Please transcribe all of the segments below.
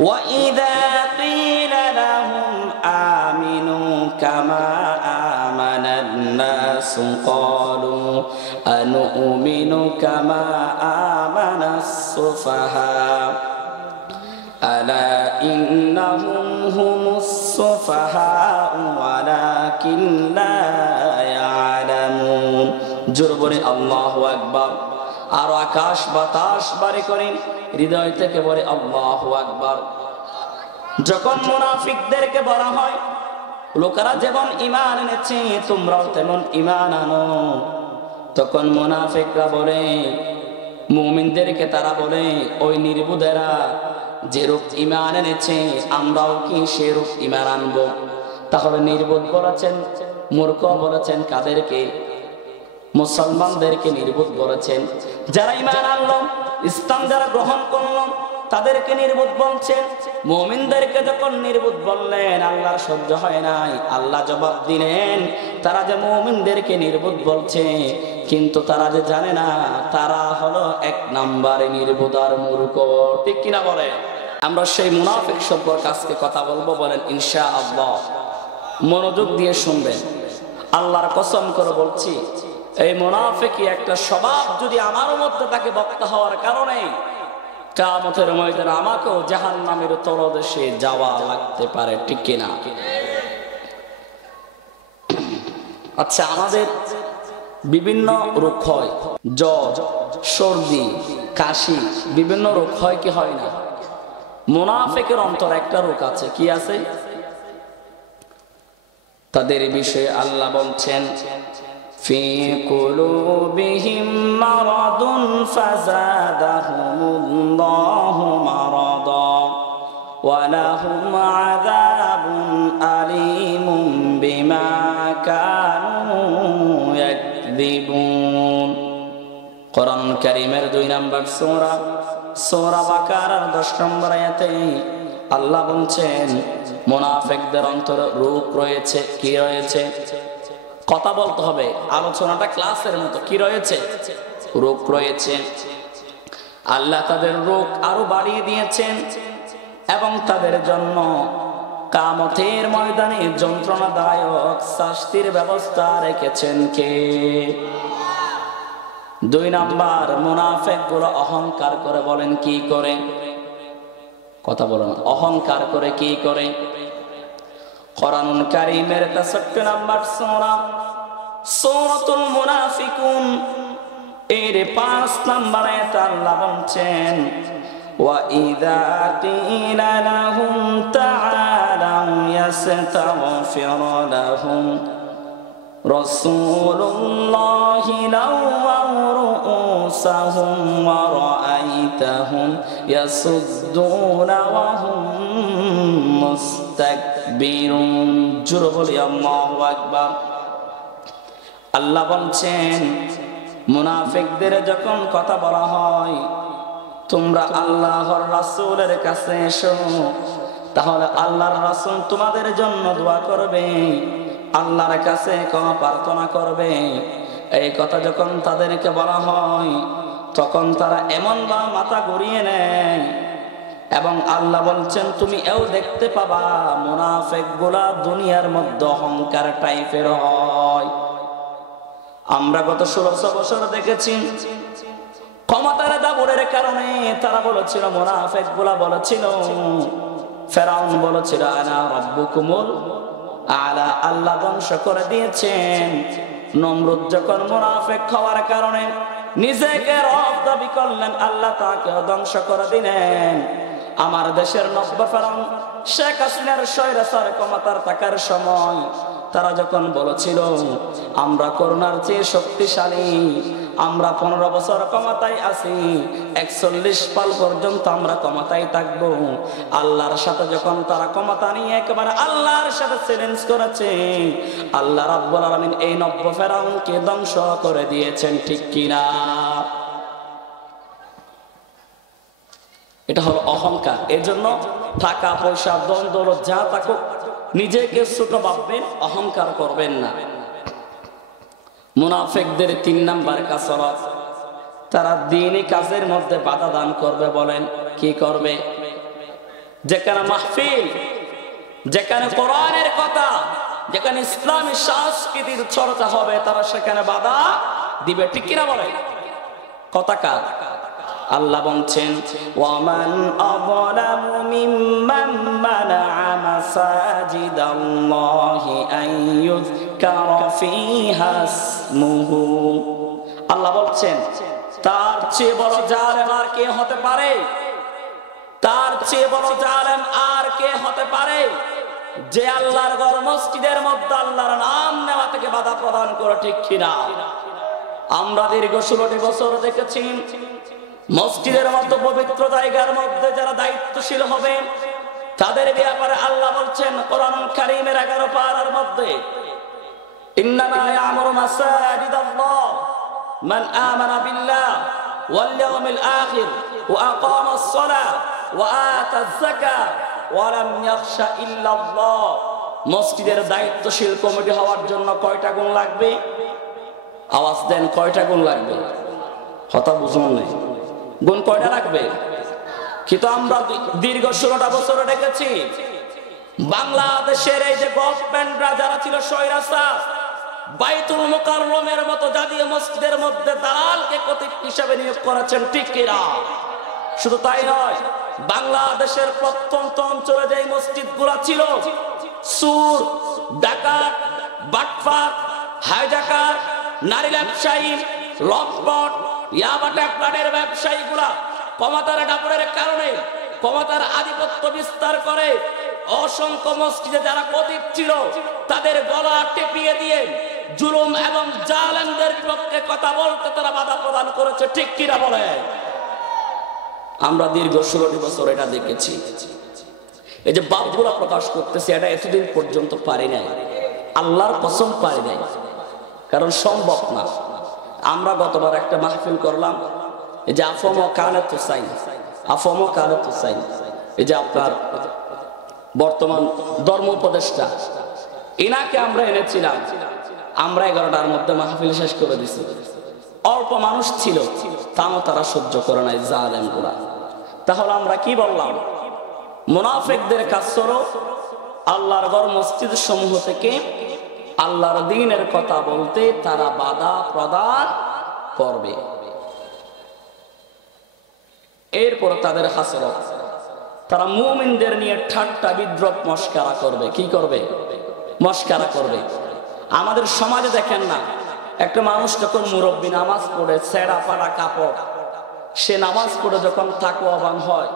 وَإِذَا قِيلَ لَهُمْ آمِنُوا كَمَا آمَنَ النَّاسُ قَالُوا أَنُؤْمِنُ كَمَا آمَنَ السُّفَهَاءُ أَلَا إِنَّهُمْ هُمُ السُّفَهَاءُ وَلَكِنْ لَا يَعْلَمُونَ। জোরে বলে আল্লাহু আকবার। আর আকাশ বাতাস বাড়ি করে হৃদয় থেকে বলে আল্লাহু আকবার। যখন মুনাফিকদেরকে বলা হয় লোকেরা যেমন ঈমান এনেছে তোমরাও তেমন ঈমান আনো, তখন মুনাফিকরা বলে, মুমিনদেরকে তারা বলে, ওই নির্বুধেরা যেরূপ ঈমান এনেছে আমরাও কি সেরূপ ঈমান আনবো? তাহলে নির্বোধ বলেছেন, মূর্খ বলেছেন কাদেরকে? মুসলমানদেরকে নির্বোধ বলেছেন। যারা ঈমান আনলো, ইসলাম যারা গ্রহণ করলো তাদেরকে নির্বোধ বলছেন। মুমিনদেরকে যখন নির্বোধ বললেন আল্লাহর সহ্য হয় নাই, আল্লাহ জবাব দিলেন তারা যে মুমিনদেরকে নির্বোধ বলছে কিন্তু তারা যে জানে না তারা হলো এক নম্বরে নির্বোধ আর মূর্খ। ঠিক কিনা বলে? আমরা সেই মুনাফিক সম্পর্কে আজকে কথা বলবো, বলেন ইনশাআল্লাহ। মনোযোগ দিয়ে শুনবেন, আল্লাহর কসম করে বলছি, এই মুনাফিকি একটা স্বভাব যদি আমার মধ্যে তাকে বক্তা হওয়ার কারণে কিয়ামতের ময়দানে আমাকেও জাহান্নামের তলদেশে যাওয়া লাগতে পারে। ঠিক কিনা? আচ্ছা, আমাদের বিভিন্ন রোগ হয়, জ্বর, সর্দি, কাশি, বিভিন্ন রোগ হয় কি হয় না? মুনাফিকের অন্তরে একটা রোগ আছে। কি আছে? তাদের বিষয়ে আল্লাহ বলছেন, ফি কুলুবিহিম মারাদুন ফাযাদাহুমুল্লাহু মারাদা ওয়া লাহুম আযাবুন আলীমুম বিমা কানু ইয়াকযিবুন। কোরআন কারীমের 2 নম্বর সূরা বাকারার 10 নম্বর আয়াতে আল্লাহ বলছেন মুনাফিকদের অন্তরে রোগ রয়েছে। কি রয়েছে? কথা বলতে হবে, আলোচনাটা ক্লাসের মতো। কি রয়েছে? রোগ রয়েছে। আল্লাহ তাদের রোগ আরো বাড়িয়ে দিয়েছেন এবং তাদের জন্য কিয়ামতের ময়দানে যন্ত্রণাদায়ক শাস্তির ব্যবস্থা রেখেছেন কে? 2 নাম্বার, মুনাফিকগুলো অহংকার করে। বলেন কি করে? কথা বলেন, অহংকার করে। কি করে? কোরআন কারীমের 63 নম্বর সূরাতুল মুনাফিকুন এর 5 নম্বর আয়াতে আল্লাহ বলছেন, ওয়া ইযা কিলা লাহুম তাআলাউ ইয়াস্তাগফির লাহুম রাসূলুল্লাহি লাওয়াউ রুউসাহুম ওয়া রাআইতাহুম ইয়াসুদ্দুনা ওয়া হুম মুস্তাকবিরুন। জোরে বলি আল্লাহু আকবার। আল্লাহ বলছেন মুনাফিকদের যখন কথা বলা হয় তোমরা আল্লাহর রাসূলের কাছে এসো, তাহলে আল্লাহর রাসূল তোমাদের জন্য দোয়া করবে, আল্লাহর কাছে ক্ষমা প্রার্থনা করবে। এই কথা যখন তাদেরকে বলা হয় তখন তারা এমন বা মাথা ঘুরিয়ে নেয় এবং আল্লাহ বলছেন তুমি এও দেখতে পাবা মুনাফিকগুলা দুনিয়ার মধ্যে অহংকার টাইপের হয়। আমরা গত 1600 বছর দেখেছি ক্ষমতার দাবড়ের কারণে তারা বলেছিল, মুনাফিকগুলা বলেছিল, ফেরাউন বলেছিল আনা রাব্বুকুমুল আলা, আল্লাহ ধ্বংস করে দিয়েছেন। নমরুদ যখন মুনাফিক হওয়ার কারণে নিজেকে রব দাবি করলেন, আল্লাহ তাকে ধ্বংস করে দিলেন। আমার দেশের নব্য ফেরাউন শেখ হাসিনার স্বৈরাচার ক্ষমতার থাকার সময় তারা যখন বলেছিল আমরা করোনার চেয়ে শক্তিশালী, আমরা 15 বছর ক্ষমতায় আছি, 41 সাল পর্যন্ত আমরা ক্ষমতায় থাকবো, আল্লাহর সাথে যখন তারা ক্ষমতা নিয়ে একেবারে আল্লাহর সাথে চ্যালেঞ্জ করেছে, আল্লাহ রাব্বুল আলামিন এই নব্য ফেরাউনকে ধ্বংস করে দিয়েছেন। ঠিক কিনা? এটা হলো অহংকার। এজন্য টাকা পয়সা ধন দৌলত যা থাকুক নিজেকে ছোট ভাববেন, অহংকার করবেন না। মুনাফিকদের 3 নাম্বার কাসরত, তারা দ্বীনি কাজের মধ্যে বাধা দান করবে। বলেন কি করবে? যেখানে মাহফিল, যেখানে কোরআনের কথা, যেখানে ইসলামী সংস্কৃতির চর্চা হবে, তারা সেখানে বাধা দিবে। ঠিক কিনা বলে? কথা কার? আল্লাহ বলছেন ওয়ামান আযলামু মিম্মান মানাআ মাসাজিদাল্লাহি আন ইউযকারা ফীহা ইসমুহু। আল্লাহ বলছেন তার চেয়ে বড় জালেম আর কে হতে পারে? তার চেয়ে বড় জালেম আর কে হতে পারে যে আল্লাহর ঘর মসজিদের মধ্যে আল্লাহর নাম নেওয়া থেকে বাধা প্রদান করে? ঠিক কিনা? আমরা দীর্ঘ 16টি বছর দেখেছি মসজিদের মতো পবিত্র জায়গার মধ্যে যারা দায়িত্বশীল হবে তাদের ব্যাপারে আল্লাহ বলছেন কোরআন কারীমের 11 পারার মধ্যে, ইন্নামা ইয়ামুরু মাসাজিদাল্লাহ মান আমানা বিল্লাহ ওয়াল ইয়াউমিল আখির ওয়া আকামাস সালাহ ওয়া আতাজ যাকাত ওয়া লাম ইয়াখশা ইল্লাল্লাহ। মসজিদের দায়িত্বশীল কমিটি হওয়ার জন্য কয়টা গুণ লাগবে? আওয়াজ দেন, কয়টা গুণ লাগবে? কথা বুঝুন না, গুণ কয়টা লাগবে? কিন্তু আমরা দীর্ঘ 16টা বছর দেখেছি বাংলাদেশের এই যে গভর্নমেন্টরা যারা ছিল স্বৈরাচার, বাইতুল মুকাররমের মতো জাতীয় মসজিদের মধ্যে দালালকে খতিব হিসেবে নিয়োগ করেছেন। ঠিক কিনা? শুধু তাই নয়, বাংলাদেশের প্রত্যন্ত অঞ্চলে যে মসজিদগুলো ছিল, সুর, ডাকাত, বাটপার, হাইজাকার, নারী ব্যবসায়ী, লটপট, ইয়াবা ট্যাবলেটের ব্যবসায়ীগুলা ক্ষমতার দাপটের কারণে ক্ষমতার আধিপত্য বিস্তার করে অসংখ্য মসজিদে যারা খতিব ছিল তাদের গলা টেপিয়ে দিয়ে জুলুম এবং জালেমদের পক্ষে কথা বলতে তারা বাধা প্রদান করেছে। ঠিক কিনা বলে? আমরা দীর্ঘ 16টি বছর এটা দেখেছি। এই যে বাপগুলা প্রকাশ করতেছে, এটা এতদিন পর্যন্ত পারি নাই, আল্লাহর কসম পারি নাই, কারণ সম্ভব না। আমরা গতবার একটা মাহফিল করলাম, এই যে আফম কানাত হুসাইন, আফম কানাত হুসাইন, এই যে আপনার বর্তমান ধর্ম উপদেষ্টা, ইনাকে আমরা এনেছিলাম। আমরা 11টার মধ্যে মাহফিল শেষ করে দিছি। অল্প মানুষ ছিল, তাও তারা সহ্য করে নাই জালেমগুলা। তাহলে আমরা কি বললাম? মুনাফিকদের কাজ হলো আল্লাহর ঘর মসজিদ সমূহ থেকে আল্লাহর দ্বীনের কথা বলতে তারা বাধা প্রদান করবে। এরপর তাদের হাসরত, তারা মুমিনদের নিয়ে ঠাট্টা বিদ্রুপ মস্করা করবে। কি করবে? মস্করা করবে। আমাদের সমাজে দেখেন না, একটা মানুষ যখন মুরব্বী নামাজ পড়ে, ছেঁড়া পাড়া কাপড়, সে নামাজ পড়ে যখন তাকওয়াবান হয়,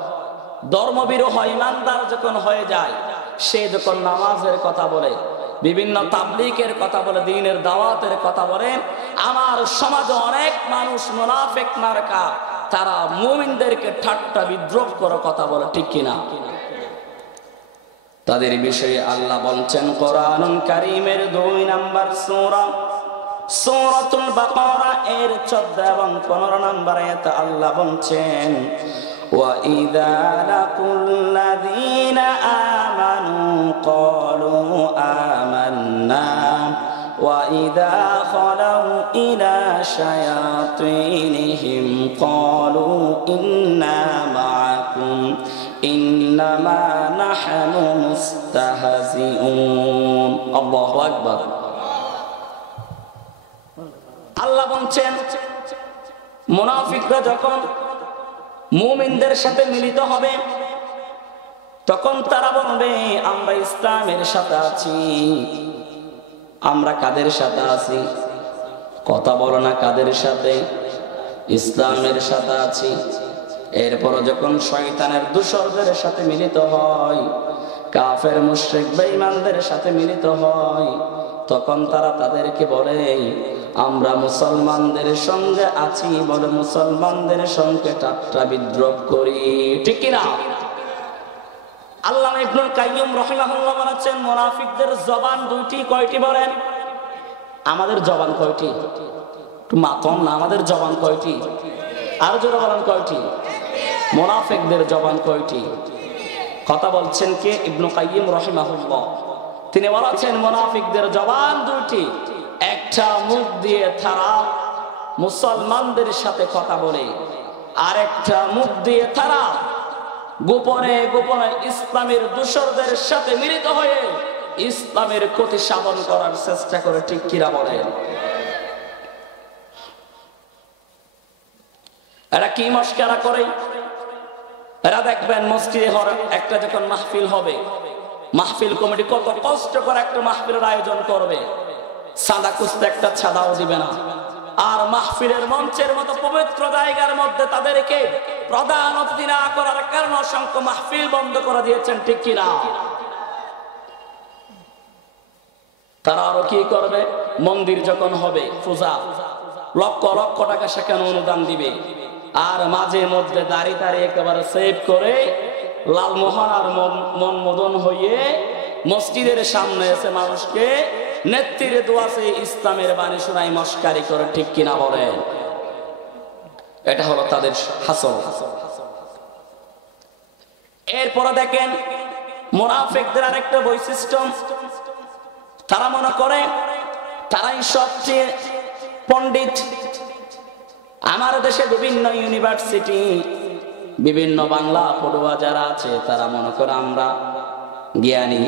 ধর্মভীরু হয়, ইমানদার যখন হয়ে যায়, সে যখন নামাজের কথা বলে, বিভিন্ন তাবলীগের কথা বলে, দ্বীনের দাওয়াতের কথা বলে, আমার সমাজে অনেক মানুষ মুনাফিক মার্কা, তারা মুমিনদেরকে ঠাট্টা বিদ্রুপ করে কথা বলে। ঠিক কিনা? তাদের বিষয়ে আল্লাহ বলছেন কোরআনুল কারীমের 2 নম্বর সূরা, সূরাতুল বাকারা এর 14 এবং 15 নম্বর আয়াতে আল্লাহ বলছেন ওয়া ইযা লাকুল্লাযীনা আমানু ক্বালু আমান্না ওয়া ইযা খালাউ ইলা শায়াতিনহিম ক্বালু ইন্না মাআকুম ইন্নামা নাহনু মুস্তাহজিউন। আল্লাহু আকবার। আল্লাহ বলছেন মুনাফিকরা যখন মুমিনদের সাথে মিলিত হবে তখন তারা বলবে আমরা ইসলামের সাথে আছি। আমরা কাদের সাথে আছি? কথা বলো না, কাদের সাথে? ইসলামের সাথে আছি। এরপর যখন শয়তানের দূষরদের সাথে মিলিত হয়, কাফের মুশরিক বেঈমানদের সাথে মিলিত হয়, তখন তারা তাদেরকে বলে আমরা মুসলমানদের সঙ্গে আছি বলে মুসলমানদের সঙ্গে ঠাট্টা বিদ্রুপ করি। ঠিক কিনা? আল্লামা ইবনুল কাইয়্যিম রাহিমাহুল্লাহ বলেছেন মুনাফিকদের জবান দুইটি। কয়টি বলেন? আমাদের জবান কয়টি? একটু মাতন না, আমাদের জবান কয়টি? আর জোরে বলেন কয়টি? মুনাফিকদের জবান কয়টি? কথা বলছেন কে? ইবনুল কাইয়্যিম রাহিমাহুল্লাহ। তিনি বলেছেন মুনাফিকদের জবান দুইটি। একটা মুখ দিয়ে তারা মুসলমানদের সাথে কথা বলে, আর একটা মুখ দিয়ে তারা গোপনে গোপনে ইসলামের দূষরদের সাথে মিলিত হয়ে ইসলামের ক্ষতি সাধন করার চেষ্টা করে, ঠিক কিনা বলেন? এরা কি মস্করা করে? এরা দেখবেন মসজিদে একটা যখন মাহফিল হবে, মাহফিল কমিটি কত কষ্ট করে একটা মাহফিলের আয়োজন করবে, সাদা কুস্তে একটা ছাদাও দিবে না, আর মাহফিলের মঞ্চের মতো পবিত্র জায়গার মধ্যে তাদেরকে প্রধান অতিথি না করার কারণে অসংখ্য মাহফিল বন্ধ করে দিয়েছেন, ঠিক কিনা? তারা আরো কি করবে? মন্দির যখন হবে পূজা, লক্ষ লক্ষ টাকা সেখানে অনুদান দিবে, আর মাঝে মধ্যে দাঁড়িয়ে দাঁড়িয়ে একেবারে সেভ করে লালমোহন আর মনমোদন হয়ে মসজিদের সামনে এসে মানুষকে নেত্রীরে দোয়াছে ইসলামের বাণী শোনায়, মস্কারি করে, ঠিক কিনা বলেন? এটা হলো তাদের হাসল। এরপরে দেখেন মুনাফিকদের আরেকটা বৈশিষ্ট্য, তারা মনে করে তারাই সবচেয়ে পণ্ডিত। আমার দেশে বিভিন্ন ইউনিভার্সিটি, বিভিন্ন বাংলা পড়ুয়া যারা আছে, তারা মনে করে আমরা জ্ঞানী,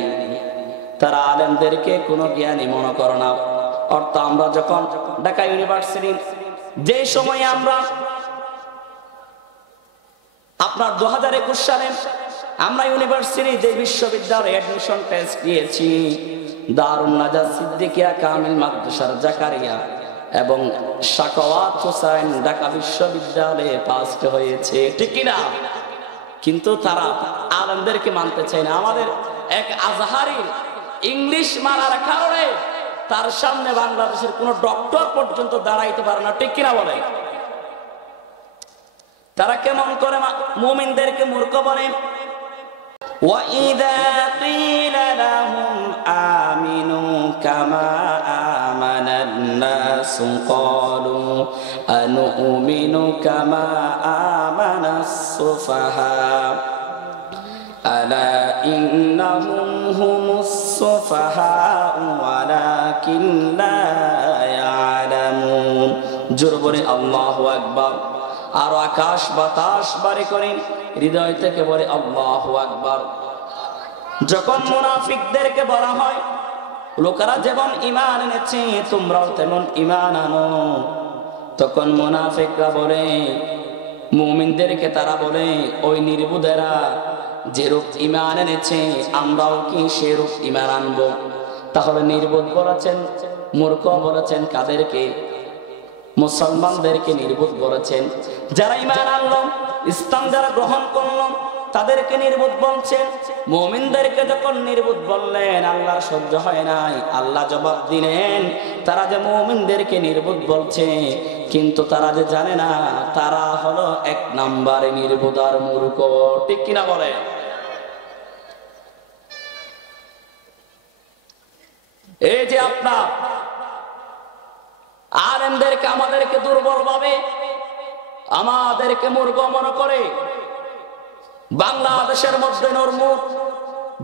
তারা আলেমদেরকে কোনো জ্ঞানী মনে করে না। অর্থাৎ আমরা যখন ঢাকা ইউনিভার্সিটি, যে সময় আমরা আপনার 2021 সালে আমরা ইউনিভার্সিটি যে বিশ্ববিদ্যালয়ে অ্যাডমিশন টেস্ট দিয়েছি, দারুন নাজাত সিদ্দিকিয়া কামিল মাদ্রাসার জাকারিয়া এবং সাকাওয়াত হোসেন ঢাকা বিশ্ববিদ্যালয়ে পাস হয়েছে, ঠিক কিনা? কিন্তু তারা আলেমদেরকে মানতে চায় না। আমাদের এক আজহারি ইংলিশ মারার কারণে তার সামনে বাংলাদেশের কোন ডক্টর পর্যন্ত দাঁড়াইতে পারে না, ঠিক কিনা বলে? তারা কেমন করে মুমিনদেরকে মূর্খ বলে? وَإِذَا قِيلَ لَهُمْ آمِنُوا كَمَا آمَنَ النَّاسُ قَالُوا أَنُؤْمِنُ كَمَا آمَنَ السُّفَهَاءُ أَلَا إِنَّهُمْ هُمُ السُّفَهَاءُ وَلَكِنْ لَا يَعْلَمُونَ। জোরে বলে আল্লাহু আকবার। আর আকাশ বাতাস বাড়ি করেন, হৃদয় থেকে বলে আল্লাহু আকবার। যখন মুনাফিকদেরকে বলা হয় লোকেরা যেমন ঈমান এনেছে তোমরাও তেমন ঈমান আনো, তখন মুনাফিকরা বলে, মুমিনদেরকে তারা বলে, ওই নির্বুধেরা যেরূপ ঈমান এনেছে আমরাও কি সেরূপ ঈমান আনবো? তাহলে নির্বোধ বলেছেন, মূর্খ বলেছেন কাদেরকে? মুসলমানদেরকে নির্বোধ বলেছেন। যারা ঈমান আনলো, ইসলাম যারা গ্রহণ করলো, তাদেরকে নির্বোধ বলছেন। মুমিনদেরকে যখন নির্বোধ বললেন, আল্লাহর সহ্য হয় নাই, আল্লাহ জবাব দিলেন, তারা যে মুমিনদেরকে নির্বোধ বলছে, কিন্তু তারা যে জানে না তারা হলো এক নাম্বারে নির্বোধ আর মূর্খ, ঠিক কিনা বলে? এই যে আপনার আলেমদেরকে আমাদেরকে দুর্বল ভাবে, আমাদেরকে মূর্খ মনে করে, বাংলাদেশের মধ্যে নরমুখ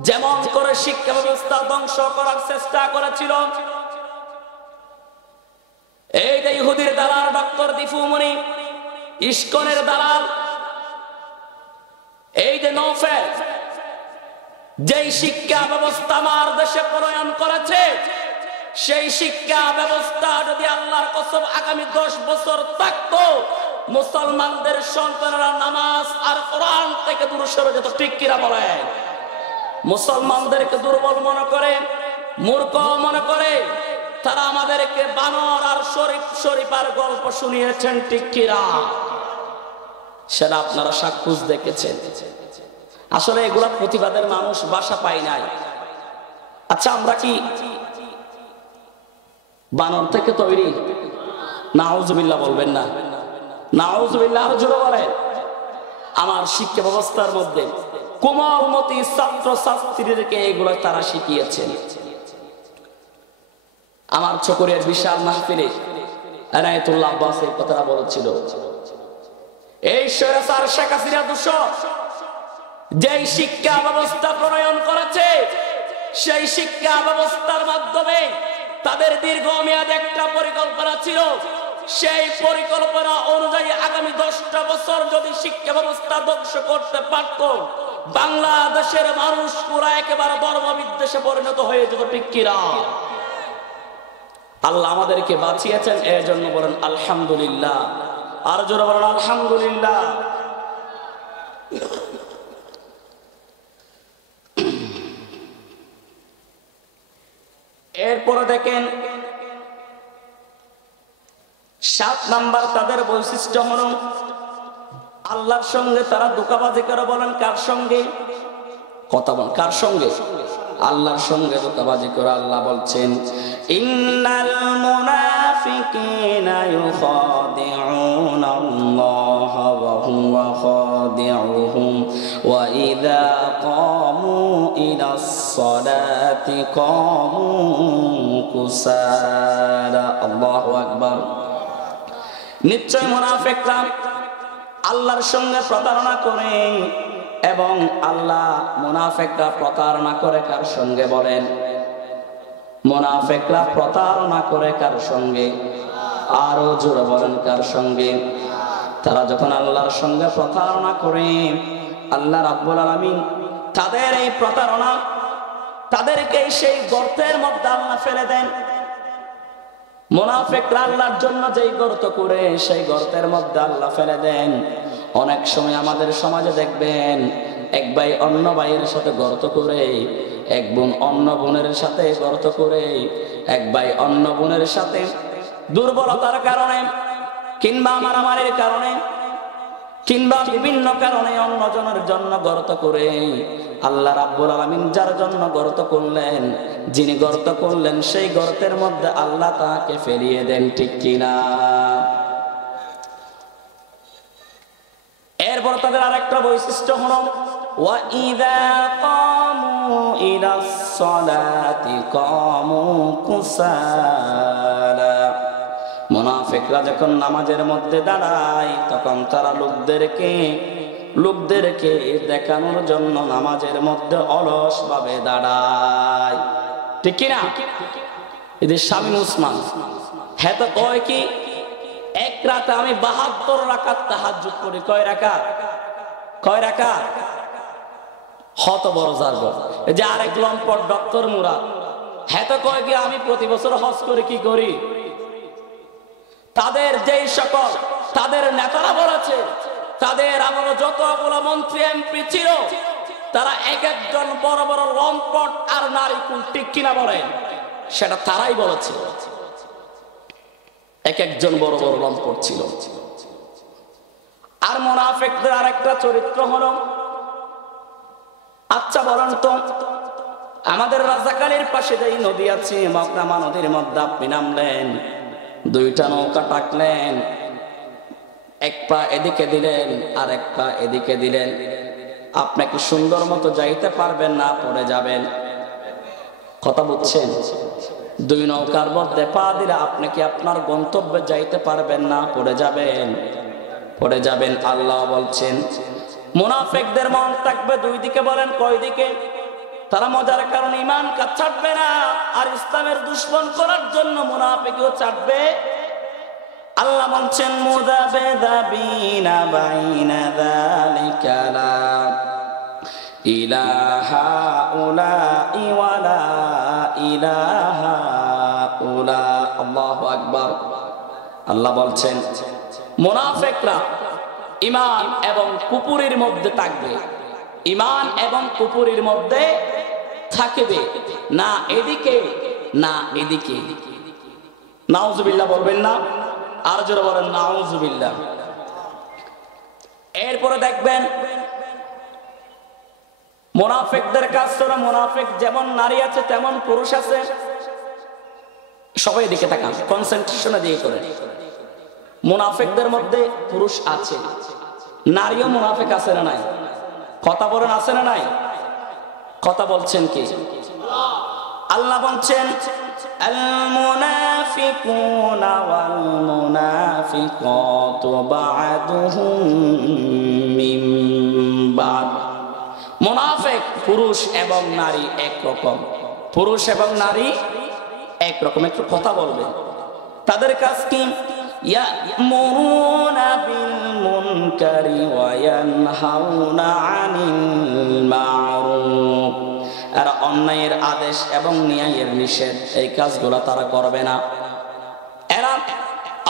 যেমন করে শিক্ষা ব্যবস্থা ধ্বংস করার চেষ্টা করেছিল, এই যে ইহুদির দালাল ডক্টর দীপুমণি, ইস্কনের দালাল এই যে নওফেল, যেই শিক্ষা ব্যবস্থা আমার দেশে প্রণয়ন করেছে, সেই শিক্ষা ব্যবস্থা যদি আল্লাহর কসম আগামী 10 বছর থাকতো, মুসলমানদের সন্তানেরা নামাজ আর কোরআন থেকে দূরে সরে যেত, ঠিক কিনা বলেন? মুসলমানদেরকে দুর্বল মনে করে, মূর্খ মনে করে, তারা আমাদেরকে বানর আর শরীফার গল্প শুনিয়েছেন, ঠিক কিনা? সেটা আপনারা সাক্ষুষ দেখেছেন। আসলে এগুলা প্রতিবাদের মানুষ বাসা পায় নাই। আচ্ছা, আমরা কি বানর থেকে তৈরি? নাউজুবিল্লাহ বলবেন না, নাউজুবিল্লাহ আরো জোরে বলেন। আমার শিক্ষা ব্যবস্থার মধ্যে কোমলমতি ছাত্র ছাত্রীদেরকে এগুলো তারা শিখিয়েছেন। আমার চকরিয়ার বিশাল মাহফিলে এনায়েতুল্লাহ আব্বাস এই কথাটা বলেছিল, এই স্বৈরাচার শেখ হাসিনা দূষণ যেই শিক্ষা ব্যবস্থা প্রণয়ন করেছে, সেই শিক্ষা ব্যবস্থার মাধ্যমে তাদের দীর্ঘমেয়াদী একটা পরিকল্পনা ছিল, সেই পরিকল্পনা অনুযায়ী আগামী 10টা বছর যদি শিক্ষা ব্যবস্থা ধ্বংস করতে পারত, বাংলাদেশের মানুষ পুরা একেবারে ধর্মবিদ্বেষে পরিণত হয়ে যেত, ঠিক কিনা? আল্লাহ আমাদেরকে বাঁচিয়েছেন, এর জন্য বলেন আলহামদুলিল্লাহ। আর জোরে বলেন আলহামদুলিল্লাহ। এরপরে দেখেন 7 নাম্বার তাদের বৈশিষ্ট্য হলো আল্লাহর সঙ্গে তারা ধোঁকাবাজি করে। বলেন কার সঙ্গে? কথা বলেন কার সঙ্গে? আল্লাহর সঙ্গে ধোঁকাবাজি করে। আল্লাহ বলছেন ইন্নাল মুনাফিকিনা ইউখাদিউনা আল্লাহ ওয়া হুয়া খাদিউহুম ওয়া ইযা কামু ইলাস সালাতি কামু কুসালা। আল্লাহু আকবার। নিশ্চয় মুনাফিকরা আল্লাহর সঙ্গে প্রতারণা করে, এবং আল্লাহ মুনাফিকরা প্রতারণা করে কার সঙ্গে? বলেন মুনাফিকরা প্রতারণা করে কার সঙ্গে? আরো জোরে বলেন কার সঙ্গে? তারা যখন আল্লাহর সঙ্গে প্রতারণা করে, আল্লাহ রাব্বুল আলামিন তাদের এই প্রতারণা, তাদেরকে সেই গর্তের মধ্যে আল্লাহ ফেলে দেন। মুনাফিকরা আল্লাহর জন্য যেই গর্ত করে, সেই গর্তের মধ্যে আল্লাহ ফেলে দেন। অনেক সময় আমাদের সমাজে দেখবেন এক ভাই অন্য ভাইয়ের সাথে গর্ত করে, এক বোন অন্য বোনের সাথে গর্ত করে, এক ভাই অন্য বোনের সাথে দুর্বলতার কারণে কিংবা মারামারির কারণে কিংবা বিভিন্ন কারণে অন্যজনের জন্য গর্ত করে। আল্লাহ রাব্বুল আলামিন যার জন্য গর্ত করলেন, যিনি গর্ত করলেন, সেই গর্তের মধ্যে আল্লাহ তাকে ফেলিয়ে দেন, ঠিক কিনা? এরপর তাদের আরেকটা বৈশিষ্ট্য হলো ওয়া ইযা কামু ইলাস সালাতি কামু কুসালা। মুনাফিকরা যখন নামাজের মধ্যে দাঁড়ায়, তখন তারা লোকদেরকে দেখানোর জন্য নামাজের মধ্যে অলস ভাবে দাঁড়ায়, ঠিক কিনা? এদের শামীম ওসমান হ্যাঁ তো কয় কি, এক রাতে আমি 72 রাকাত তাহাজ্জুদ করি। কয় রাকাত? হত বড় জারব। এই যে আরেক লম্পট ডক্টর মুরাদ হ্যাঁ তো কয় কি, আমি প্রতি বছর হজ করে কি করি? তাদের যেই সকল তাদের নেতারা বলেছে, তাদের আমার যতগুলো মন্ত্রী এমপি ছিল, তারা এক একজন বড় বড় লম্পট আর নারী কুল, ঠিক কিনা বলেন? সেটা তারাই বলেছে, এক একজন বড় বড় লম্পট ছিল। আর মুনাফিকদের আরেকটা চরিত্র হলো, আচ্ছা বলেন তো, আমাদের রাজাকালীর পাশে যেই নদী আছে, মগনামা নদীর মধ্যে আপনি নামলেন, 2টা নৌকা টাকলেন, এক পা এদিকে দিলেন আর এক পা এদিকে দিলেন, আপনাকে সুন্দর মতো যাইতে পারবেন না, পড়ে যাবেন। কথা বুঝছেন? 2 নৌকার মধ্যে পা দিলে আপনি কি আপনার গন্তব্যে যাইতে পারবেন না, পড়ে যাবেন। আল্লাহ বলছেন মুনাফিকদের মন থাকবে 2 দিকে। বলেন কয় দিকে? তারা মজার কারণে ঈমান ছাড়বে না, আর ইসলামের দুশমন করার জন্য মুনাফিকও ছাড়বে। আল্লাহ বলছেন মুযাবিযাবিনা বাইনা যালিকা লা ইলাহা উলাই ওয়ালা ইলাহা উলা। আল্লাহু আকবার। আল্লাহ বলছেন মুনাফিকরা ঈমান এবং কুফরের মধ্যে থাকবে, ঈমান এবং কুফরের মধ্যে থাকবে, না এদিকে না এদিকে। নাউজুবিল্লাহ বলবেন না? আর জোরে বলেন নাউজুবিল্লাহ। এরপরে দেখবেন মুনাফিকদের কাজ হলো, মুনাফিক যেমন নারী আছে তেমন পুরুষ আছে। সবাই দিকে তাকান, কনসেন্ট্রেশনে দিয়ে করেন। মুনাফিকদের মধ্যে পুরুষ আছে, নারীও মুনাফিক আছে না নাই? কথা বলেন আছে না নাই? কথা বলছেন কি? আল্লাহ বলছেন আল মুনাফিকুনা ওয়াল মুনাফিকাতু বা'দুহুম মিন বা'দ। মুনাফিক পুরুষ এবং নারী একরকম, পুরুষ এবং নারী একরকম। একটু কথা বলবেন। তাদের কাজ কি? ইয়া'মুরুনা বিল মুনকারি ওয়া ইয়ানহাউনা আনিল মা'রুফ। আর অন্যায়ের আদেশ এবং ন্যায়ের নিষেধ এই কাজগুলো তারা করবে না। এরা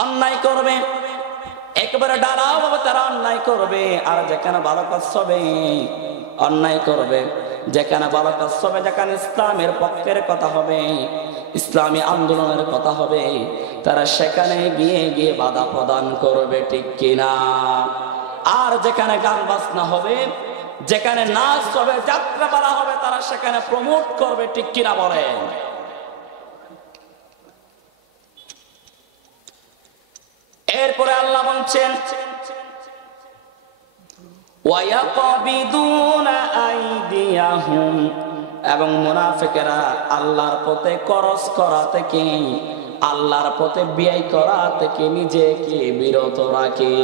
অন্যায় করবে, একেবারে ডালাও ভাবে তারা অন্যায় করবে। আর যেখানে ভালো কাজ হবে অন্যায় করবে, যেখানে ভালো কাজ হবে, যেখানে ইসলামের পক্ষের কথা হবে, ইসলামী আন্দোলনের কথা হবে, তারা সেখানে গিয়ে গিয়ে বাধা প্রদান করবে, ঠিক কিনা? আর যেখানে গান বাজনা হবে, যেখানে নাচ হবে, যাত্রা পালা হবে, তারা সেখানে প্রমোট করবে, ঠিক কিনা বলেন? এরপরে আল্লাহ বলছেন ওয়ায়াকবিদুনা আইদিয়াহুম, এবং মুনাফিকেরা আল্লাহর পথে খরচ করা থেকে, আল্লাহর পথে ব্যয় করা থেকে নিজেকে বিরত রাখে।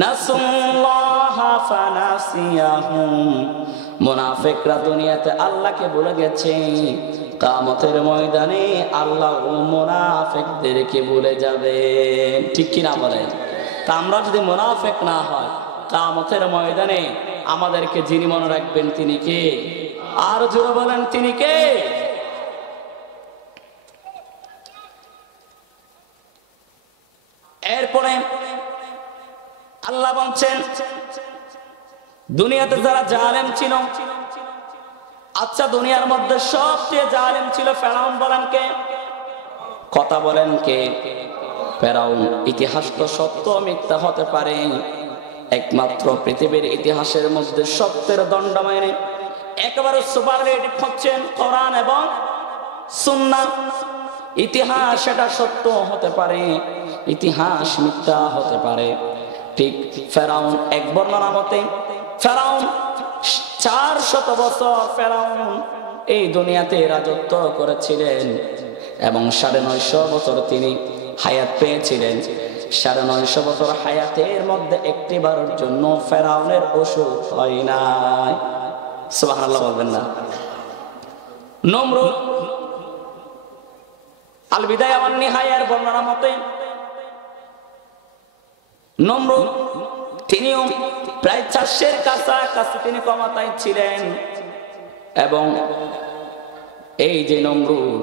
নাসুল্লাহা ফানাসিয়াহুম, মুনাফিকরা দুনিয়াতে আল্লাহকে ভুলে গেছে, কিয়ামতের ময়দানে আল্লাহ মুনাফিকদেরকে ভুলে যাবে, ঠিক কিনা বলেন? তা আমরা যদি মুনাফিক না হয়, কিয়ামতের ময়দানে আমাদেরকে যিনি মনে রাখবেন তিনি কে? আর জোরে বলেন, তিনি কে? এরপরে আল্লাহ বলছেন দুনিয়াতে যারা জালেম ছিল, আচ্ছা দুনিয়ার মধ্যে সবচেয়ে জালেম ছিল ফেরাউন, বলেন কে? কথা বলেন কে? ফেরাউন। ইতিহাস তো সত্য মিথ্যা হতে পারে, একমাত্র পৃথিবীর ইতিহাসের মধ্যে সত্যের দণ্ড মেনে একেবারে সুপারলেটিভ হচ্ছেন কোরআন এবং সুন্নাহ। ইতিহাস সেটা সত্য হতে পারে, ইতিহাস মিথ্যা হতে পারে। ঠিক ফেরাউন এক বর্ণনা মতে ফেরাউন 400 বছর ফেরাউন এই দুনিয়াতে রাজত্ব করেছিলেন এবং 950 বছর তিনি হায়াত পেয়েছিলেন। 950 বছর হায়াতের মধ্যে একটিবারের জন্য ফেরাউনের অসুখ হয় নাই। সুবহানাল্লাহ বলবেন না? নমরুদ আল বিদায়া ওয়ান নিহায়ার বর্ণনা মতে নমরুদ তিনিও প্রায় 400-এর কাছাকাছি তিনি ক্ষমতায় ছিলেন এবং এই যে নমরুদ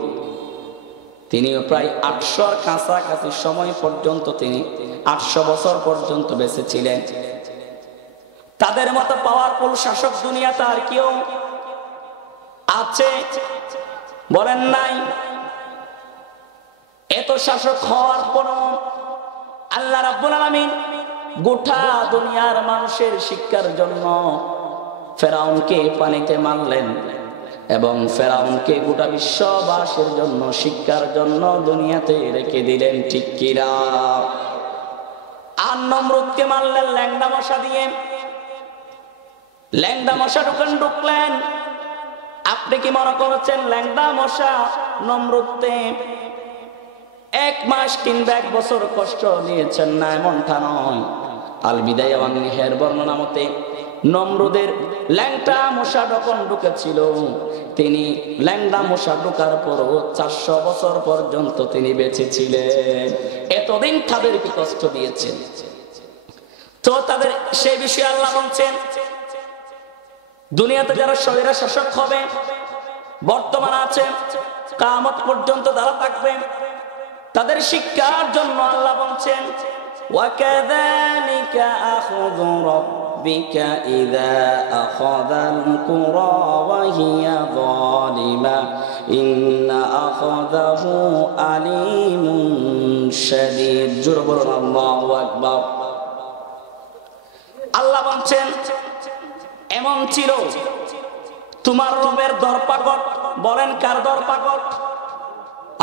তিনিও প্রায় 800-এর কাছাকাছি সময় পর্যন্ত, তিনি 800 বছর পর্যন্ত বেঁচে ছিলেন। তাদের মতো পাওয়ারফুল শাসক দুনিয়াতে আর কেউ আছে? বলেন নাই। এত শাসক হওয়ার পরও আল্লাহ রাব্বুল আলামিন গোটা দুনিয়ার মানুষের শিক্ষার জন্য ফেরাউনকে পানিতে মারলেন এবং ফেরাউনকে গোটা বিশ্ববাসীর জন্য শিক্ষার জন্য দুনিয়াতে রেখে দিলেন, ঠিক কিনা? আর নমরুদকে মারলেন ল্যাংড়া মশা দিয়ে। ল্যাংড়া মশা ঢুকলেন। আপনি কি মনে করছেন ল্যাংড়া মশা নমরুদকে 1 মাস কিংবা 1 বছর কষ্ট দিয়েছেন না? এমনটা নয়। আল বিদায়া ওয়ান নিহায়ার বর্ণনা মতে নমরুদের ল্যাংড়া মশা যখন ঢুকেছিল, তিনি ল্যাংড়া মশা ঢুকার পরও 400 বছর পর্যন্ত তিনি বেঁচে ছিলেন। এতদিন তাদেরকে কষ্ট দিয়েছেন। তো তাদের সেই বিষয়ে আল্লাহ বলছেন দুনিয়াতে যারা স্বৈরা শাসক হবে, বর্তমান আছে, কিয়ামত পর্যন্ত যারা থাকবে, তাদের শিক্ষার জন্য আল্লাহ বলছেন وَكَذَلِكَ أَخْذُ رَبِّكَ إِذَا أَخَذَ الْقُرَى وَهِيَ ظَالِمَةٌ إِنَّ أَخْذَهُ أَلِيمٌ شَدِيدٌ। জোরে বলুন আল্লাহু আকবার। আল্লাহ বলছেন এমন ছিল তোমার রবের দরপাকট। বলেন কার দরপাকট?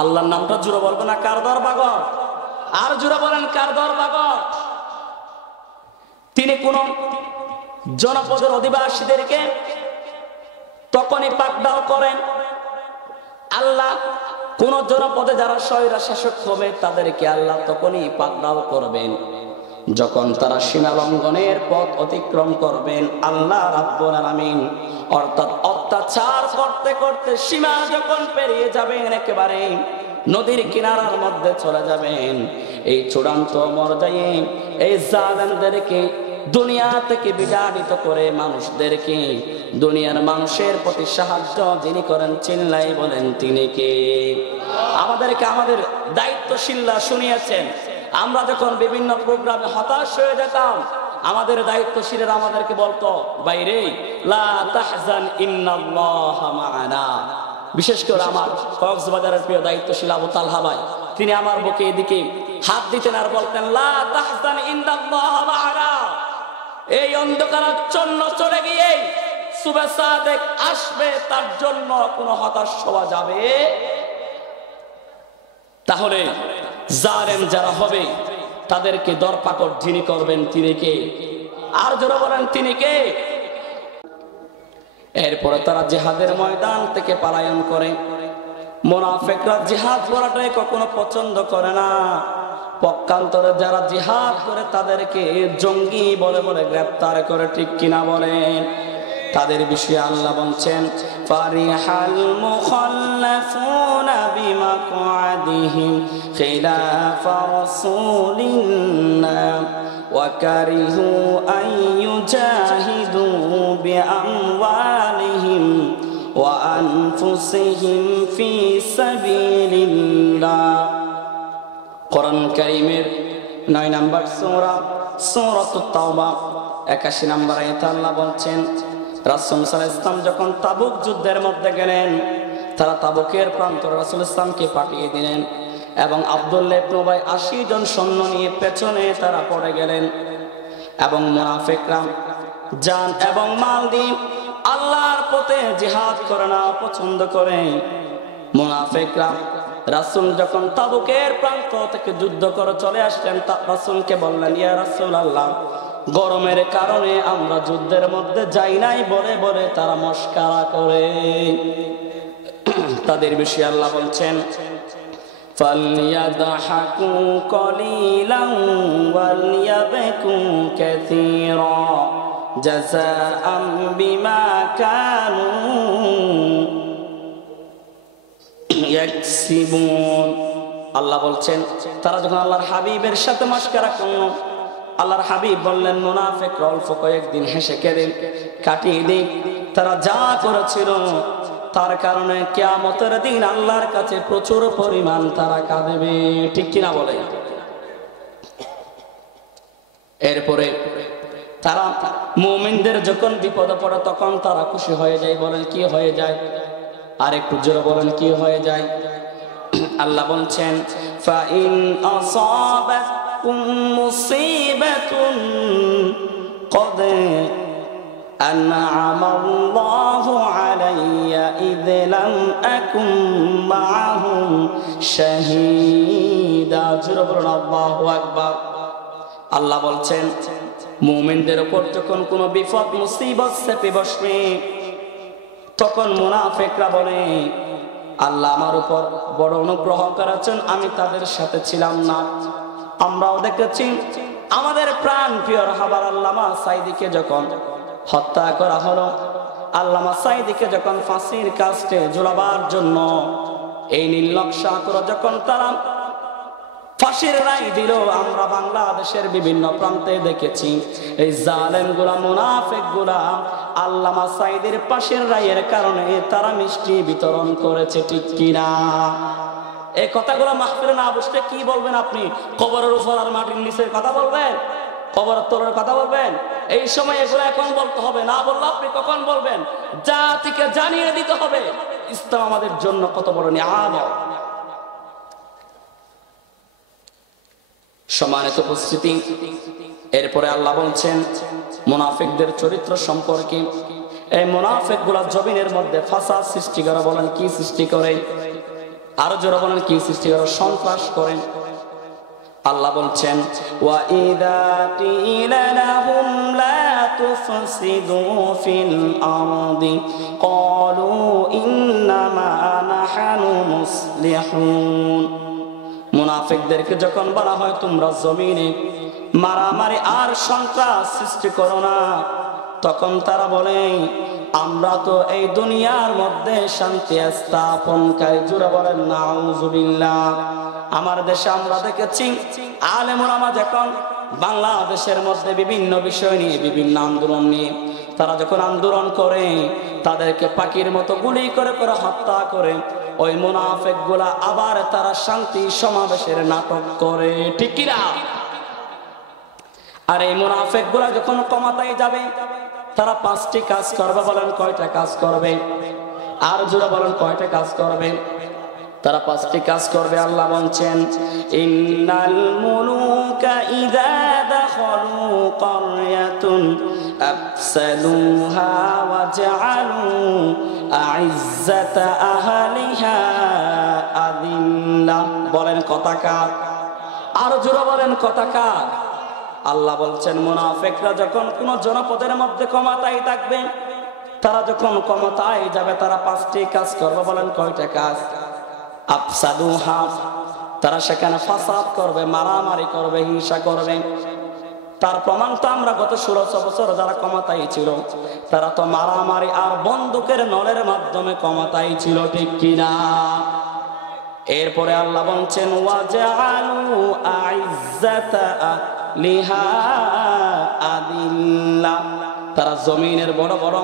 আল্লাহর নামটা জোরে বলবে না, কার দরপাকট? আর জোরে বলেন কার দরপাকট? তিনি কোন জনপদের অধিবাসীদেরকে তখনই পাকড়াও করেন। আল্লাহ কোন জনপদে যারা স্বৈরা শাসক হবে তাদেরকে আল্লাহ তখনই পাকড়াও করবেন যখন তারা সীমা লঙ্ঘনের পথ অতিক্রম করবেন। আল্লাহ রাব্বুল আলামিন অর্থাৎ অত্যাচার করতে করতে সীমা যখন পেরিয়ে যাবেন একেবারে, নদীর কিনারার মধ্যে চলে যাবেন। এই চূড়ান্ত পর্যায়ে এই জালেমদেরকে দুনিয়া থেকে বিতাড়িত করে মানুষদেরকে, দুনিয়ার মানুষের প্রতি সাহায্য যিনি করেন চিল্লাই বলেন তিনি কে? আমাদেরকে আমাদের দায়িত্বশীলরা শুনিয়েছেন। আমরা যখন বিভিন্ন প্রোগ্রামে হতাশ হয়ে যেতাম, আমাদের দায়িত্বশীলরা আমাদেরকে বলতো, বাইরে লা তাহজান ইন্নাল্লাহা মা'ানা। বিশেষ করে আমার কক্সবাজারের প্রিয় দায়িত্বশীল আবু তালহা ভাই, তিনি আমার বুকে এদিকে হাত দিতেন আর বলতেন, লা তাহজান ইন্নাল্লাহা মা'ানা। এই অন্ধকারাচ্ছন্ন চলে গিয়ে সুবহ সাদেক আসবে, তার জন্য কোনো হতাশ হওয়া যাবে। তাহলে জালেম যারা হবে তাদেরকে দরপাকড় যিনি করবেন তিনি কে? আর যারা বলেন তিনি কে? এরপরে তারা জিহাদের ময়দান থেকে পলায়ন করে। মুনাফিকরা জিহাদ করাটাই কখনো পছন্দ করে না। পক্ষান্তরে যারা জিহাদ করে তাদেরকে জঙ্গি বলে বলে গ্রেফতার করে, ঠিক কিনা বলেন? তাদের বিষয়ে আল্লাহ বলছেন, ফারিহাল মুখাল্লাফুনা বিমাকআদিহিম খিলাফা রাসূলিল্লাহ ওয়া কারিহু আন ইউজাহিদু বিআমওয়ালিহিম ওয়া আনফুসিহিম ফি সাবিলিল্লাহ। কোরআন কারীমের 9 নম্বর সূরা সূরাতুত তাওবা 81 নম্বর আয়াতে আল্লাহ বলছেন, রাসূল সাল্লাল্লাহু আলাইহি ওয়াসাল্লাম যখন তাবুক যুদ্ধের মধ্যে গেলেন, তারা তাবুকের প্রান্তরে রাসূল ইসলামকে পাঠিয়ে দিলেন এবং আব্দুল্লাহ ইবনে উবাই 80 জন সৈন্য নিয়ে পেছনে তারা পড়ে গেলেন। এবং মুনাফিকরা জান এবং মাল দিয়ে আল্লাহর পথে জিহাদ করে না পছন্দ করে। মুনাফিকরা রাসূল যখন তাবুকের প্রান্ত থেকে যুদ্ধ করে চলে আসলেন, রাসূলকে বললেন, ইয়া রাসূলুল্লাহ, গরমের কারণে আমরা যুদ্ধের মধ্যে যাই নাই বলে বলে তারা মস্করা করে। তাদের বিষয়ে আল্লাহ বলছেন, ফালইয়াদহাকু কলিলান ওয়ালইয়াবকু কাসীরা জাযাআম বিমা কানু ইয়াকসিবুন। আল্লাহ বলছেন, তারা যখন আল্লাহর হাবিবের সাথে মস্করা করল, আল্লাহর হাবিব বললেন, মুনাফিকরা অল্প কয়েকদিন হেসে কেঁদে কাটিয়ে দিক, তারা যা করেছিল তার কারণে কিয়ামতের দিন আল্লাহর কাছে প্রচুর পরিমাণ তারা কাঁদবে, ঠিক কিনা বলে? এরপরে তারা মুমিনদের যখন বিপদে পড়ে তখন তারা খুশি হয়ে যায়। বলেন কি হয়ে যায়? আর একটু জোরে বলেন কি হয়ে যায়? আল্লাহ বলছেন, ফাইন আসাবাতকুম মুসিবাতুন ক্বাদ আনআমাল্লাহু আলাইয়া ইয লাম আকুম মাআহুম শাহীদা। জোরে বলুন আল্লাহু আকবার। আল্লাহ বলছেন, মুমিনদের উপর যখন কোনো বিপদ মুসিবত চেপে বসবে তখন মুনাফিকরা বলে, আল্লাহ আমার উপর বড় অনুগ্রহ করেছেন, আমি তাদের সাথে ছিলাম না। আমরাও দেখেছি আমাদের প্রাণ প্রিয় রাহবার আল্লামা সাঈদীকে যখন হত্যা করা হলো, আল্লামা সাঈদীকে যখন ফাঁসির কাস্টে ঝুলাবার জন্য এই নীলনকশা করে যখন তারা ফাঁসির রায় দিল, আমরা বাংলাদেশের বিভিন্ন প্রান্তে দেখেছি এই জালেমগুলা মুনাফিকগুলা আল্লামা সাঈদীর ফাঁসির রায়ের কারণে তারা মিষ্টি বিতরণ করেছে, ঠিক কিনা? এই কথাগুলো মাহফিলে না বসলে কি বলবেন আপনি? কবরের উপর আর মাটির নিচের কথা বলবেন, কবরের তলের কথা বলবেন? এই সময় এগুলো এখন বলতে হবে, না বললে আপনি কখন বলবেন? জাতিকে জানিয়ে দিতে হবে ইসলাম আমাদের জন্য কত বড় নিয়ামত। সম্মানিত উপস্থিতি, এরপরে আল্লাহ বলছেন মুনাফিকদের চরিত্র সম্পর্কে। এই মুনাফিকগুলা জমিনের মধ্যে ফাসাদ সৃষ্টি করে। বলেন কি সৃষ্টি করে? আরো জোরে বলেন কি সৃষ্টি করে? সন্ত্রাস করেন। আল্লাহ বলছেন, ওয়া ইযা কিলা লাহুম লা তুফসিদু ফিল আরদি ক্বালু ইন্নামা নাহনু মুসলিহুন। মুনাফিকদেরকে যখন বলা হয় তোমরা জমিনে মারামারি আর সন্ত্রাস সৃষ্টি করো না, তখন তারা বলে আমরা তো এই দুনিয়ার মধ্যে শান্তি স্থাপনকারী। জোরে বলেন নাউজুবিল্লাহ। আমার দেশে আমরা দেখেছি আলেম ওলামা যখন বাংলাদেশের মধ্যে বিভিন্ন বিষয় নিয়ে বিভিন্ন আন্দোলন নিয়ে তারা যখন আন্দোলন করে তাদেরকে পাখির মতো গুলি করে করে হত্যা করে ওই মুনাফিক গুলা আবার তারা শান্তি সমাবেশের নাটক করে, ঠিক কি না? আর এই মুনাফিক গুলা যখন ক্ষমতায় যাবে তারা 5টি কাজ করবে। বলেন কয়টা কাজ করবে? আর জোরে বলেন কয়টা কাজ করবে? তারা 5টি কাজ করবে। আল্লাহ বলছেন ইন্নাল মুলুকা ইযা দাখালু ক্বরয়াতুন আফসাদুহা ওয়া জাআলু আইজ্জাতা আহলিহা আযিল্লা। বলেন কথাকার? আর জোরে বলেন কথাকার? আল্লাহ বলছেন মুনাফিকরা যখন কোন জনপদের মধ্যে ক্ষমতায় থাকবে, তারা যখন ক্ষমতায় যাবে তারা 5টি কাজ করবে। বলেন কয়টা কাজ? আফসাদুহা, তারা সেখানে ফাসাদ করবে, মারামারি করবে, হিংসা করবে। তার প্রমাণ তো আমরা গত 1600 বছর যারা ক্ষমতায় ছিল তারা তো মারামারি আর বন্দুকের নলের মাধ্যমে ক্ষমতায় ছিল, ঠিক কিনা? এরপরে আল্লাহ বলছেন ওয়াজআলু আইজ্জাতা আহলিহা আযিল্লা, তারা জমিনের বড় বড়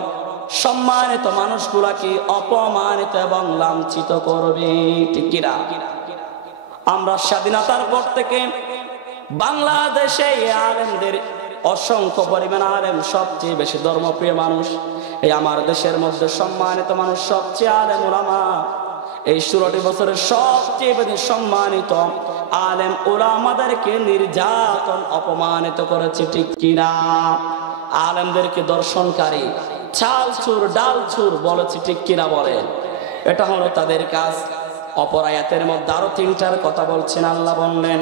সম্মানিত মানুষগুলাকে অপমানিত এবং লাঞ্ছিত করবে, ঠিক কিনা? আমরা স্বাধীনতার পর থেকে বাংলাদেশে আলেমদের অসংখ্য পরিমাণ আলেম, সবচেয়ে বেশি ধর্মপ্রিয় মানুষ এই আমার দেশের মধ্যে সম্মানিত মানুষ সবচেয়ে আলেম ওলামা। এই 16টি বছরের সবচেয়ে বেশি সম্মানিত আলেম ওলামাদেরকে নির্যাতন অপমানিত করেছে, ঠিক কিনা? আলেমদেরকে দর্শনকারী, চাল চুর ডাল চুর বলেছে, ঠিক কিনা বলেন? এটা হলো তাদের কাজ। অপর আয়াতের মধ্যে আরো 3টার কথা বলছেন। আল্লাহ বললেন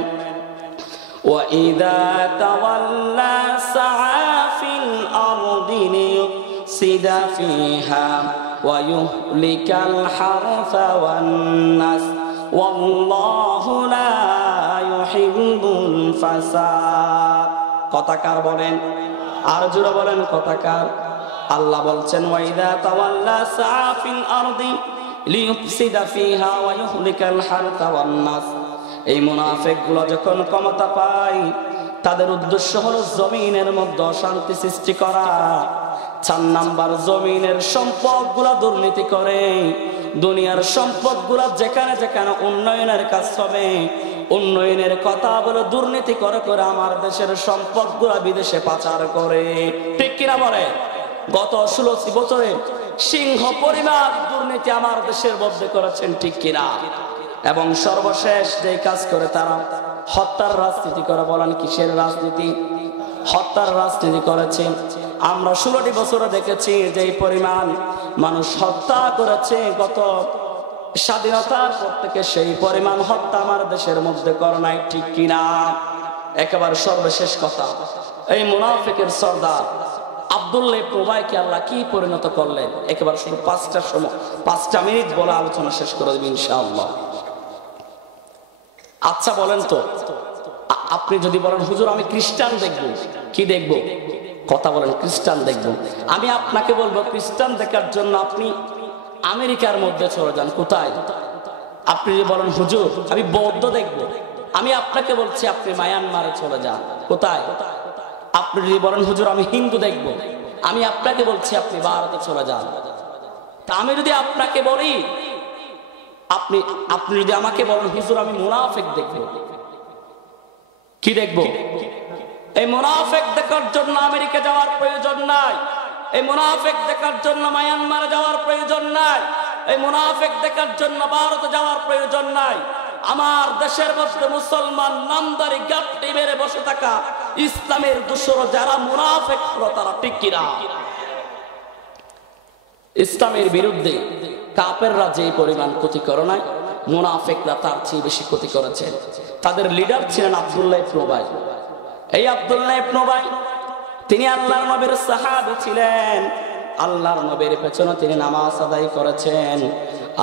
وَإِذَا تَوَلَّى سَعَى فِي الْأَرْضِ لِيُفْسِدَ فِيهَا وَيُهْلِكَ الْحَرْثَ وَالنَّسْلَ وَاللَّهُ لَا يُحِبُّ الْفَسَادَ। কথাকার বলেন? আর জোরে বলেন কথাকার? আল্লাহ বলছেন وَإِذَا تَوَلَّى سَعَى فِي الْأَرْضِ لِيُفْسِدَ فِيهَا وَيُهْلِكَ الْحَرْثَ وَالنَّسْلَ। এই মুনাফিকগুলো যখন ক্ষমতা পায় তাদের উদ্দেশ্য হলো জমিনের মধ্যে অশান্তি সৃষ্টি করা। 4 নাম্বার, জমিনের সম্পদগুলো দুর্নীতি করে। দুনিয়ার সম্পদগুলো যেখানে যেখানে উন্নয়নের কাজ হবে, উন্নয়নের কথা বলে দুর্নীতি করে করে আমার দেশের সম্পদগুলো বিদেশে পাচার করে, ঠিক কিনা বলে? গত 16 বছরে সিংহ পরিমাণ দুর্নীতি আমার দেশের মধ্যে করেছেন, ঠিক কিনা? এবং সর্বশেষ যে কাজ করে তারা হত্যার রাজনীতি করে। বলেন কিসের রাজনীতি? হত্যার রাজনীতি করেছে। আমরা 16টি বছরে দেখেছি যে পরিমাণ মানুষ হত্যা করেছে গত স্বাধীনতার পর থেকে, সেই পরিমাণ হত্যা আমার দেশের মধ্যে করে নাই, ঠিক কিনা? একেবারে সর্বশেষ কথা, এই মুনাফিকের সর্দার আব্দুল্লাহ ইবনে উবাইকে আল্লাহ কি পরিণত করলেন? একেবারে শুধু 5টা মিনিট বলে আলোচনা শেষ করে দেব ইনশাআল্লাহ। আচ্ছা বলেন তো, আপনি যদি বলেন হুজুর আমি খ্রিস্টান দেখব, কি দেখব? কথা বলেন খ্রিস্টান দেখব। আমি আপনাকে বলবো খ্রিস্টান দেখার জন্য আপনি আমেরিকার মধ্যে চলে যান। কোথায়? আপনি যদি বলেন হুজুর আমি বৌদ্ধ দেখব, আমি আপনাকে বলছি আপনি মায়ানমারে চলে যান। কোথায়? আপনি যদি বলেন হুজুর আমি হিন্দু দেখব, আমি আপনাকে বলছি আপনি ভারতে চলে যান। তা আমি যদি আপনাকে বলি, আপনি যদি আমাকে বলেন হুজুর আমি মুনাফিক দেখব, কি দেখব? এই মুনাফিক দেখার জন্য আমেরিকা যাওয়ার প্রয়োজন নাই, এই মুনাফিক দেখার জন্য মায়ানমারে যাওয়ার প্রয়োজন নাই, এই মুনাফিক দেখার জন্য ভারতে যাওয়ার প্রয়োজন নাই। আমার দেশের মধ্যে মুসলমান নামদারি গাপটি মেরে বসে থাকা ইসলামের দুশর যারা মুনাফিক তারা, ঠিক কিনা? ইসলামের বিরুদ্ধে কাফেররা যে পরিমাণ ক্ষতি করে নাই, মুনাফিকরা তার চেয়ে বেশি ক্ষতি করেছে। তাদের লিডার ছিলেন আব্দুল্লাহ ইবনে উবাই। এই আব্দুল্লাহ ইবনে উবাই তিনি আল্লাহর নবীর সাহাবী ছিলেন। আল্লাহর নবীর পেছনে তিনি নামাজ আদায় করেছেন,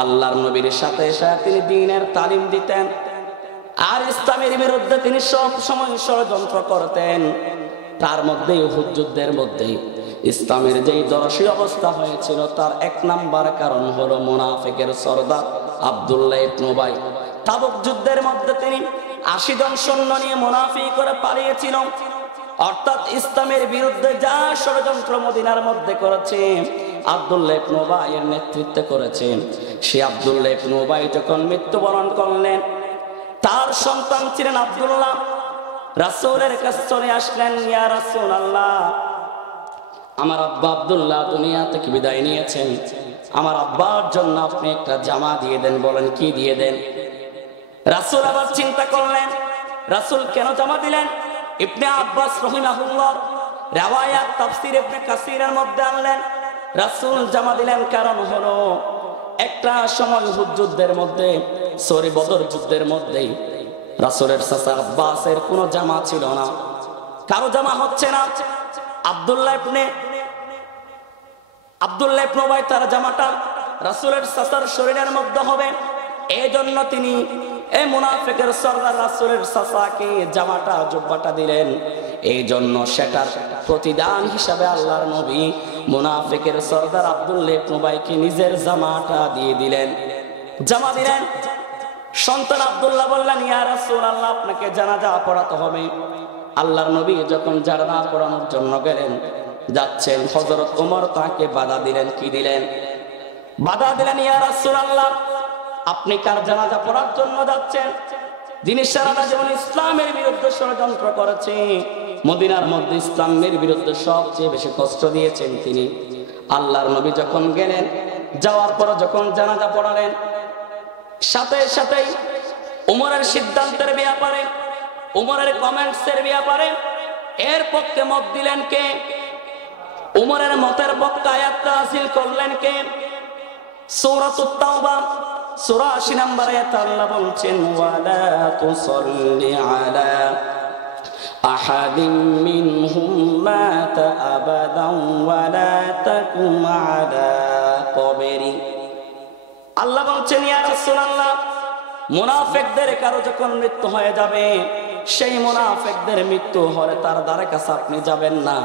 আল্লাহর নবীর সাথে সাথে তিনি দ্বীনের তালিম দিতেন, আর ইসলামের বিরুদ্ধে তিনি সব সময় ষড়যন্ত্র করতেন। তার মধ্যে উহুদ যুদ্ধের মধ্যে ইসলামের যেই দরশী অবস্থা হয়েছিল তার এক নাম্বার কারণ হলো মুনাফিকের সরদার আব্দুল্লাহ ইবনে উবাই। তাবুক যুদ্ধের মধ্যে তিনি ৮০ জন সৈন্য নিয়ে মুনাফিক করে পালিয়েছিল। অর্থাৎ ইসলামের বিরুদ্ধে যা ষড়যন্ত্র মদিনার মধ্যে করেছে আব্দুল্লাহ ইবনে উবাইয়ের নেতৃত্বে করেছে। সে আব্দুল্লাহ ইবনে উবাই যখন মৃত্যুবরণ করলেন, তার সন্তান ছিলেন আব্দুল্লাহ রাসূলের কাছে চলে আসলেন, ইয়া রাসূলুল্লাহ, আমার আব্বা আব্দুল্লাহ দুনিয়া থেকে বিদায় নিয়েছেন, আমার আব্বার জন্য আপনি একটা জামা দিয়ে দেন। বলেন কি দিয়ে দেন? রাসূল আবার চিন্তা করলেন, রাসূল কেন জামা দিলেন? ইবনে আব্বাস রাহিমাহুল্লাহ riwayat তাফসীর ইবনে কাসিরের মধ্যে আনলেন, রাসূল জামা দিলেন কারণ হলো একটা সময় উহুদ যুদ্ধের মধ্যে, বদর যুদ্ধের মধ্যেই রাসূলের চাচা আব্বাসের কোনো জামা ছিল না, কারো জামা হচ্ছে না। আব্দুল্লাহ ইবনে উবাই তার জামাটা রাসূলের চাচার শরীরের মধ্যে হবে, এই জন্য তিনি এই মুনাফিকের সরদার রাসূলের চাচাকে জামাটা জুব্বাটা দিলেন। এই জন্য সেটার প্রতিদান হিসাবে আল্লাহর নবী মুনাফিকের সরদার আব্দুল্লাহ ইবনে উবাইকে নিজের জামাটা দিয়ে দিলেন, জামা দিলেন। সন্তান আব্দুল্লাহ বললেন, ইয়া রাসূলুল্লাহ, আপনাকে জানাজা পড়াতে হবে। আল্লাহর নবী যখন জানাজা পড়ানোর জন্য গেলেন, যাচ্ছেন, হযরত ওমর তাকে বাধা দিলেন। কি দিলেন? বাধা দিলেন, ইয়া রাসূলুল্লাহ, আপনি কার জানাজা পড়ার জন্য যাচ্ছেন? যিনি সারা জীবন ইসলামের বিরুদ্ধে ষড়যন্ত্র করেছে, মদিনার মধ্যে ইসলামের বিরুদ্ধে সবচেয়ে বেশি কষ্ট দিয়েছেন তিনি। আল্লাহর নবী যখন গেলেন, যাওয়ার পর যখন জানাজা পড়ালেন, সাথে সাথেই উমরের সিদ্ধান্তের ব্যাপারে, উমরের কমেন্টসের ব্যাপারে এর পক্ষে মত দিলেন কে? উমরের মতের পক্ষে আয়াত নাযিল করলেন কে? সূরাতুত তাওবা সূরা ৮০ নম্বর আয়াত আল্লাহ বলছেন, ওয়ালা তুসাল্লি আলা আহাদিন মিনহুম মাতা আবাদান ওয়ালা তাকুম আলা কবরি। আল্লাহ বলছেন, ইয়া রাসূলুল্লাহ, মুনাফিকদের কারো যখন মৃত্যু হয়ে যাবে, সেই মুনাফিকদের মৃত্যু হলে তার দ্বারে কাছে আপনি যাবেন না,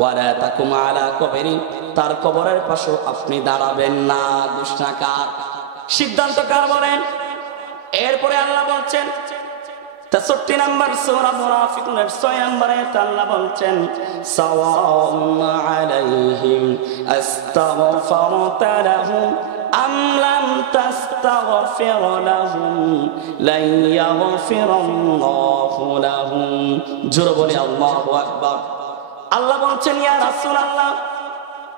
ওয়ালা তাকুম আলা কবরি, তার কবরের পাশে আপনি দাঁড়াবেন না। ঘোষণা কার? সিদ্ধান্ত কার বলেন? এরপরে আল্লাহ বলছেন ৬৩ নম্বর সূরা মুনাফিকুনের ৬ নম্বর আয়াত আল্লাহ বলছেন, সাওয়াউন আলাইহিম আস্তাগফারতা লাহুম আম লাম তাস্তাগফির লাহুম লা ইয়াগফিরাল্লাহু লাহুম। জোরে বলি আল্লাহু আকবার। আল্লাহ বলছেন, ইয়া রাসূলুল্লাহ,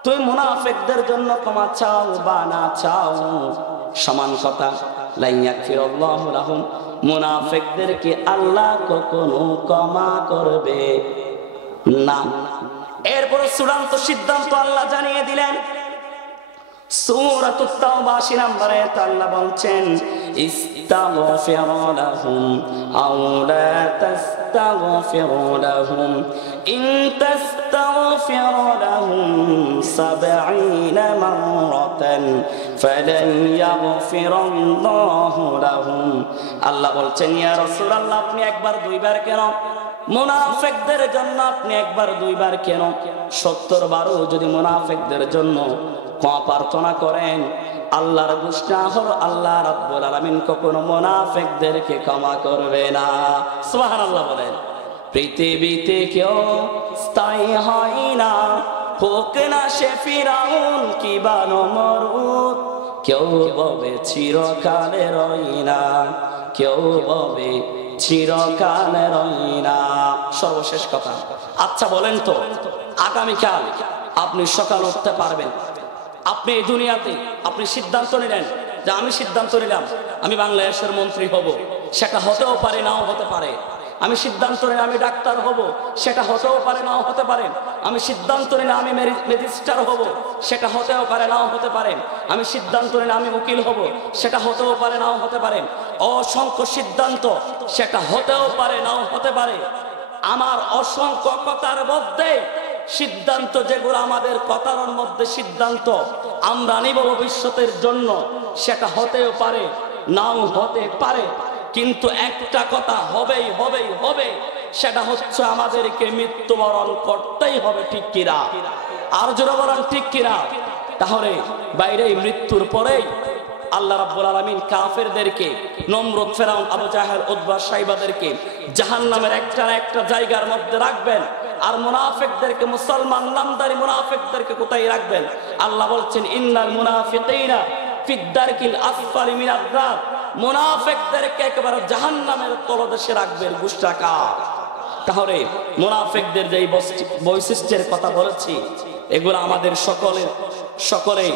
তুই মুনাফিকদের জন্য ক্ষমা চাও বা না চাও সমান কথা, লা ইয়াগফিরাল্লাহু লাহুম, মুনাফিকদেরকে আল্লাহ কখনো ক্ষমা করবে না। এরপর চূড়ান্ত সিদ্ধান্ত আল্লাহ জানিয়ে দিলেন, সূরাতুত তাওবা ৮০ নম্বর আয়াত আল্লাহ বলছেন, ইস্তাগফির লাহুম আও লা তাস্তাগফির লাহুম ইন তাস্তাগফির লাহুম ৭০ মাররাতান ফালান ইয়াগফিরাল্লাহু লাহুম। আল্লাহ বলছেন, ইয়া রাসূলুল্লাহ, আপনি একবার দুইবার কেন? মুনাফিকদের জন্য আপনি একবার দুইবার কেন? ৭০ বারও যদি মুনাফিকদের জন্য ক্ষমা প্রার্থনা করেন, আল্লাহর ঘোষণা হলো আল্লাহ রাব্বুল আলামিন কখনো মুনাফিকদেরকে ক্ষমা করবে না। সুবহানাল্লাহ বলেন। পৃথিবীতে কেউ স্থায়ী হয় না, হোক না সে ফিরাউন কিবা নমরুদ, কেউ ববে চিরকালে রই না, কেউ ববে চিরকালে রই না। সর্বশেষ কথা, আচ্ছা বলেন তো, আগামীকাল আপনি সকাল উঠতে পারবেন? আপনি এই দুনিয়াতে আপনি সিদ্ধান্ত নিলেন যে আমি সিদ্ধান্ত নিলাম আমি বাংলাদেশের মন্ত্রী হব, সেটা হতেও পারে নাও হতে পারে। আমি সিদ্ধান্ত নিলাম আমি ডাক্তার হব, সেটা হতেও পারে নাও হতে পারে। আমি সিদ্ধান্ত নিলাম আমি ম্যাজিস্ট্রেট হব, সেটা হতেও পারে নাও হতে পারে। আমি সিদ্ধান্ত নিলাম আমি উকিল হব, সেটা হতেও পারে নাও হতে পারে। অসংখ্য সিদ্ধান্ত, সেটা হতেও পারে নাও হতে পারে। আমার অসংখ্য কথার মধ্যে সিদ্ধান্ত যেগুলো আমাদের কথার মধ্যে সিদ্ধান্ত আমরা নিব ভবিষ্যতের জন্য, সেটা হতেও পারে নাও হতে পারে, কিন্তু একটা কথা হবেই হবে, সেটা হচ্ছে আমাদেরকে মৃত্যুবরণ করতেই হবে। ঠিক কিনা? আর জোরে বলেন ঠিক কিনা? তাহলে বাইরে মৃত্যুর পরেই আল্লাহ রাব্বুল আলামিন কাফেরদেরকে, নমরুদ, ফেরাউন, আবু জাহেল, উতবা, সাইবাদেরকে জাহান্নামের একটা না একটা জায়গার মধ্যে রাখবেন। আর মুনাফিকদেরকে, মুসলমান নামদারি মুনাফিকদেরকে কোথায় রাখবেন? আল্লাহ বলছেন ইন্নাল মুনাফিকিনা ফিদ দারকিল আসফালি মিনাদ নার, মুনাফিকদেরকে একেবারে জাহান্নামের তলদেশে রাখবেন। গুষ্টাকা। তাহলে মুনাফিকদের যে বৈশিষ্ট্যের কথা বলেছি, এগুলো আমাদের সকলে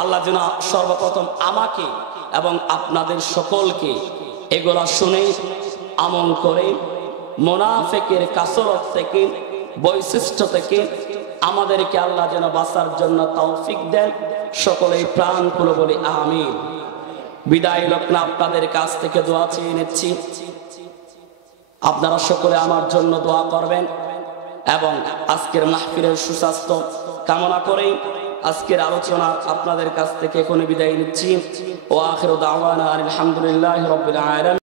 আল্লাহ যেন সর্বপ্রথম আমাকে এবং আপনাদের সকলকে এগুলা শুনে আমল করে মুনাফিকের কাসরত থেকে, বৈশিষ্ট্য থেকে আমাদেরকে আল্লাহ যেন বাঁচার জন্য তৌফিক দেন। সকলেই প্রাণ খুলে বলি আমিন। বিদায় লগ্নে আপনাদের কাছ থেকে দোয়া চেয়ে নিচ্ছি। আপনারা সকলে আমার জন্য দোয়া করবেন এবং আজকের মাহফিলের সুস্বাস্থ্য কামনা করেই আজকের আলোচনা আপনাদের কাছ থেকে এখনই বিদায় নিচ্ছি। ওয়া আখিরু দাওয়ানা আলহামদুলিল্লাহি রাব্বিল আলামিন।